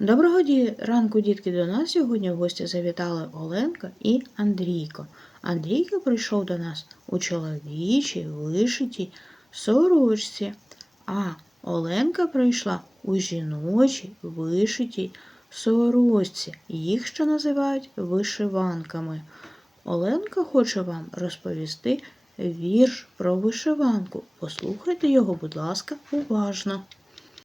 Доброго ранку, дітки. До нас сьогодні в гості завітали Оленка і Андрійко. Андрійко прийшов до нас у чоловічій вишитій сорочці, а Оленка прийшла у жіночій вишитій сорочці. Їх ще називають вишиванками. Оленка хоче вам розповісти вірш про вишиванку. Послухайте його, будь ласка, уважно.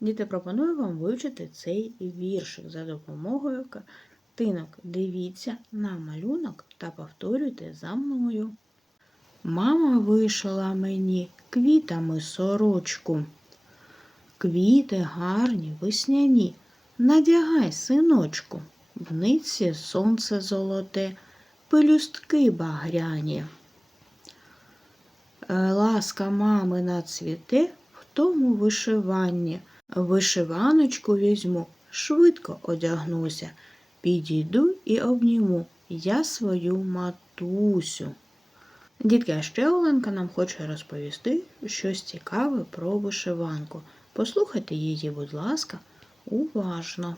Діти, пропоную вам вивчити цей віршик за допомогою картинок. Дивіться на малюнок та повторюйте за мною. Мама вишила мені квітами сорочку. Квіти гарні, весняні. Надягай, синочку, в нитці сонце золоте, пелюстки багряні. Е, Ласка мамина цвіте в тому вишиванні. Вишиваночку візьму, швидко одягнуся, підійду і обніму я свою матусю. Дітки, а ще Оленка нам хоче розповісти щось цікаве про вишиванку. Послухайте її, будь ласка, уважно.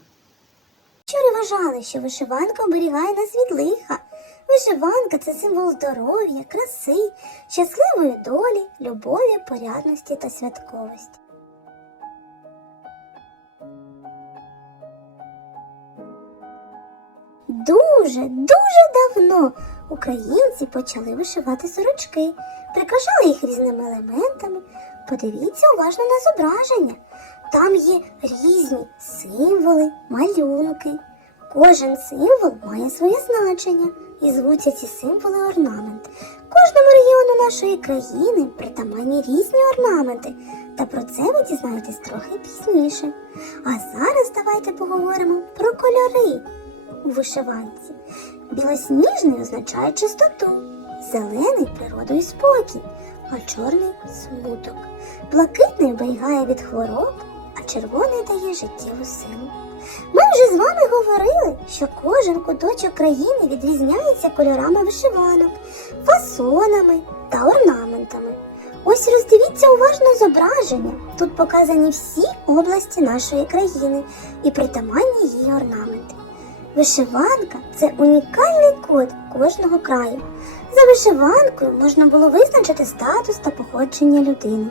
Щури вважали, що вишиванка оберігає нас від лиха. Вишиванка це символ здоров'я, краси, щасливої долі, любові, порядності та святковості. Дуже, дуже давно українці почали вишивати сорочки, прикрашали їх різними елементами. Подивіться уважно на зображення. Там є різні символи, малюнки. Кожен символ має своє значення і звуться ці символи орнамент. Кожному регіону нашої країни притаманні різні орнаменти, та про це ви дізнаєтесь трохи пізніше. А зараз давайте поговоримо про кольори у вишиванці. Білосніжний означає чистоту, зелений природою спокій, а чорний смуток. Блакитний оберігає від хвороб, а червоний дає життєву силу. Ми вже з вами говорили, що кожен куточок країни відрізняється кольорами вишиванок, фасонами та орнаментами. Ось роздивіться уважно зображення. Тут показані всі області нашої країни і притаманні її орнаменти. Вишиванка це унікальний код кожного краю. За вишиванкою можна було визначити статус та походження людини.